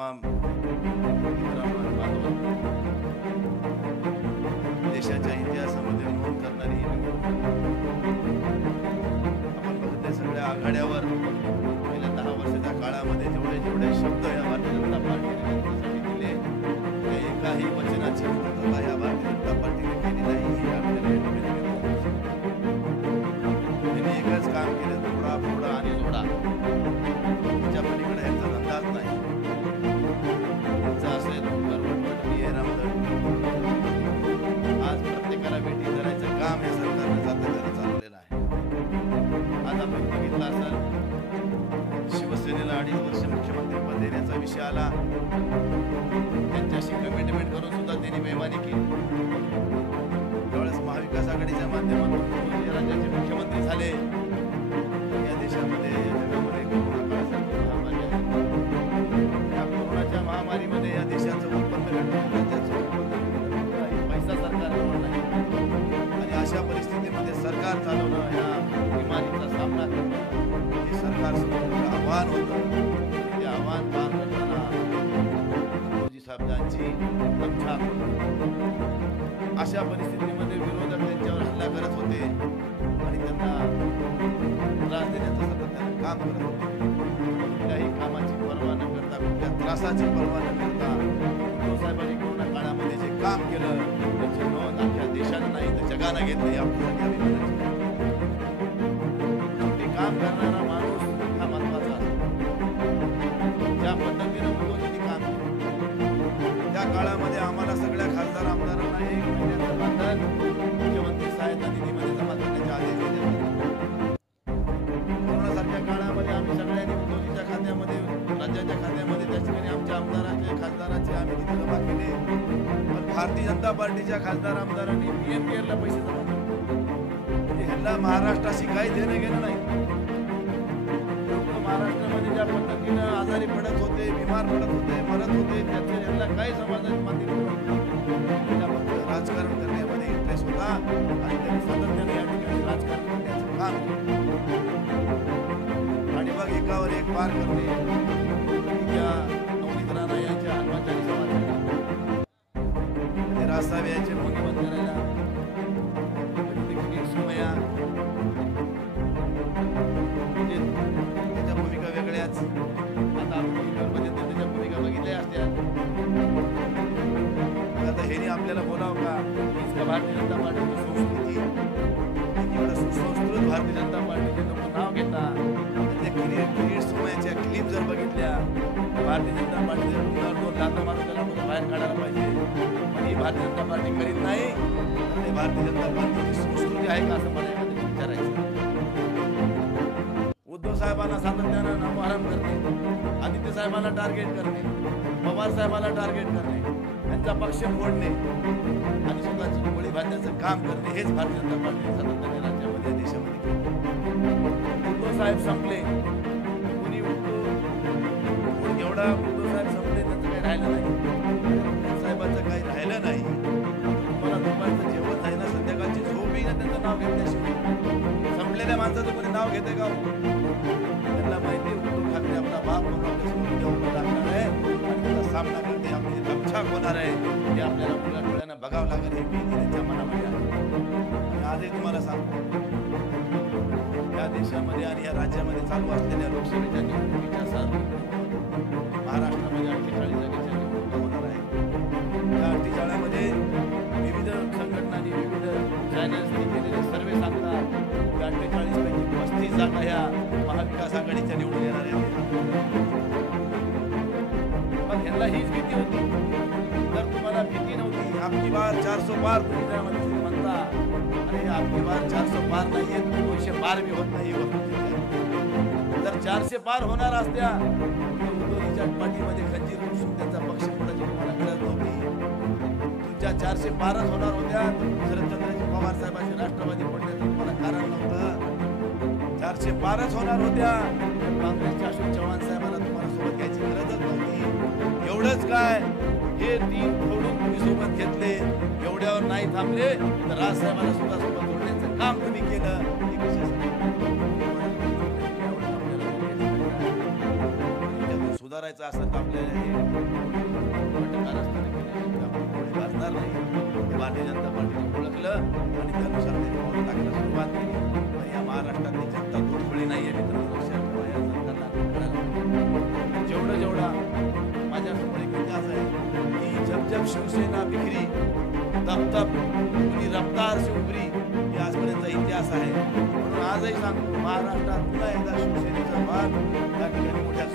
तमाम मित्रांनो आणि बांधवांनो, देशाच्या इतिहासामध्ये नोंद करणारी ही आपण बघितले सगळ्या आघाड्यावर गेल्या 10 वर्षाच्या काळामध्ये जेवढे जेवढे शब्द या भारतीय जनता पार्टीने जनतेसाठी दिले, त्या एकाही वचनाची पूर्तता या भारतीय जनता पार्टीने केली नाही. हे आपल्याला या ठिकाणी त्यांनी एकच काम केलं, थोडा फोडा आणि जोडा. त्याच्या पलीकडे यांचा धंदाच नाही. त्यांचं असेल गरवटपट रामदट. आज प्रत्येकाला भेटी करायचं काम या सरकारने सातत्याने चालवलेलं आहे. आज आपण बघितलं असाल, शिवसेनेला 2.5 वर्ष मुख्यमंत्रीपद देण्याचा विषय आला, त्यांच्याशी कमिटमेंट करून सुद्धा त्यांनी बेईमानी केली. त्यावेळेस महाविकास आघाडीच्या माध्यमातून जे राज्याचे मुख्यमंत्री झाले, या देशामध्ये या जगामध्ये कोरोना काळासारखी महामारी आहे. या कोरोनाच्या महामारीमध्ये या देशाचं उत्पन्न घटलं, राज्याचं उत्पन्न घटलं, काही पैसा सरकारजवळ नाही. आणि अशा परिस्थितीमध्ये सरकार चालवणं, या बिमारीचा सामना करणं हे सरकारसमोर आव्हान होतं. ते आव्हान पार करताना मोदी साहेबांची दमछाक होती. अशा परिस्थितीमध्ये विरोधक त्यांच्यावर हल्ला करत होते आणि त्यांना त्रास देण्याचं सातत्यानं काम करत होते. कुठल्याही कामाची पर्वा न करता, कुठल्या त्रासाची पर्वा न करता उद्धव साहेबांनी कोरोना काळामध्ये जे काम केलं, त्याची नोंद अख्ख्या देशानं नाही तर जगानं घेतली. आपल्यासाठी अभिमानाची ते काम करणारा माणूस हा महत्वाचा असतो. ज्या पद्धतीनं उद्धवजींनी काम केलं, त्या काळामध्ये आम्हाला सगळ्या खासदार आमदारांना 1 महिन्याचं बंधन मुख्यमंत्री सहायता निधीमध्ये जमा करण्याचे आदेश दिले होते. कोरोनासारख्या काळामध्ये आम्ही सगळ्यांनी उद्धवजीच्या खात्यामध्ये, राज्याच्या खात्यामध्ये, त्या ठिकाणी आमच्या आमदारांचे खासदारांचे आम्ही निधी जमा केले. पण भारतीय जनता पार्टीच्या खासदार आमदारांनी पीएम केअरला पैसे जमा केले. ह्यांना महाराष्ट्राशी काही देणं घेणं नाही. लोक महाराष्ट्रामध्ये ज्या पद्धतीनं आजारी पडत होते, बिमार पडत होते, मरत होते, त्याचे यांना काही समाजात मान्य राजकारण करण्यामध्ये इंटरेस्ट होता आणि त्यांनी सातत्याने या ठिकाणी राजकारण करण्याचं काम केलं. आणि मग एकावर एक पार करणे, त्या नवनीत राणा यांच्या हनुमानचाली समाजाला, राजसाहेब यांचे मोदी बंद करायला, सुमया त्याच्या भूमिका वेगळ्याच. आता आपण त्याच्या भूमिका बघितल्या असत्या. आता हेनी आपल्याला बोलावं का, हीच का भारतीय जनता पार्टीची संस्कृती? एवढं सुसंस्कृत भारतीय जनता पार्टीचे लोक नाव घेतात. त्या किरीट सोमयाच्या क्लिप जर बघितल्या, भारतीय जनता पार्टीच्या डोंगरावर 2 लाथा मारून त्याला कुठं बाहेर काढायला पाहिजे. पण ही भारतीय जनता पार्टी करीत नाही. आणि भारतीय जनता पार्टीची संस्कृती आहे का असं मला एखाद्या विचारायचं. उद्धव साहेबांना सातत्यानं नामोहरम करणे, आदित्य साहेबांना टार्गेट करणे, पवार साहेबांना टार्गेट करणे, त्यांचा पक्ष फोडणे आणि स्वतःची गोळी बांधण्याचं काम करणे, हेच भारतीय जनता पार्टी सातत्याने राज्यामध्ये, देशामध्ये केलं. उद्धव साहेब संपले, कुणी एवढा उद्धव साहेब संपले, त्यांचं काही राहिलं नाही. उद्धव साहेबांचं काही राहिलं नाही. तुम्हाला दुपारचं जेवण आहे ना, संध्याकाळची झोप येईल ना त्यांचं नाव घेतल्याशिवाय. संपलेल्या माणसाचं कोणी नाव घेते का? त्यांना माहिती उद्धव ठाकरे आपला बाप म्हणून आपल्यासमोर जेवण लागणार आहे आणि त्याचा सामना करते, आपली दमछाक होणार आहे, हे आपल्याला मुला डोळ्यानं बघावं लागेल. हे भीती त्यांच्या मनामध्ये आहे. आणि आजही तुम्हाला सांगतो, या देशामध्ये आणि या राज्यामध्ये चालू असलेल्या लोकसभेच्या निवडणुकीच्या महाराष्ट्रामध्ये 48 जागेच्या निवडणुका होणार आहे. या 48मध्ये विविध संघटनांनी, विविध चॅनल्सनी केलेले सर्वे सांगतात की 48 पैकी 35 जागा ह्या महाविकास आघाडीच्या निवडून येणार आहेत. पण ह्यांना हीच भीती होती. जर तुम्हाला भीती नव्हती, आपकी बार 400 पार तुम्ही त्यामध्ये म्हणता, अरे आपकी बार 400 पार नाही आहे, 200 पार बी होत नाही. जर 400 पार होणार असत्या, उद्धवजीच्या पाठीमध्ये खंजीर घुसून त्यांचा पक्ष कोणाची तुम्हाला गरज नव्हती. तुमच्या 400 पारच होणार होत्या, शरदचंद्रजी पवार साहेबांचे राष्ट्रवादी पडण्याचं तुम्हाला कारण नव्हतं. 400 पारच होणार होत्या, काँग्रेसच्या अशोक चव्हाण साहेबांना तुम्हाला सोबत घ्यायची गरजच नव्हती. एवढंच काय, हे 3 फोडून तुम्ही सोबत घेतले. एवढ्यावर नाही थांबले तर राजसाहेबांना सुद्धा सोबत जोडण्याचं काम तुम्ही केलं. सुधारायचं असं आपल्याला भारतीय जनता पार्टीने ओळखलं आणि त्यानुसार त्यांनी पाऊल टाकायला सुरुवात केली. पण या महाराष्ट्रातली जनता दुधखोळी नाहीये मित्रांनो, लक्षात ठेवा. या सरकारला जेवढं माझ्यासमोर एक इतिहास आहे की जब जब शिवसेना बिखरी तब तब उन्ही रफ्तार से उभरी, हे आजपर्यंतचा इतिहास आहे. म्हणून आजही सांगतो, महाराष्ट्रात पुन्हा एकदा शिवसेनेचा भाग या ठिकाणी मोठ्या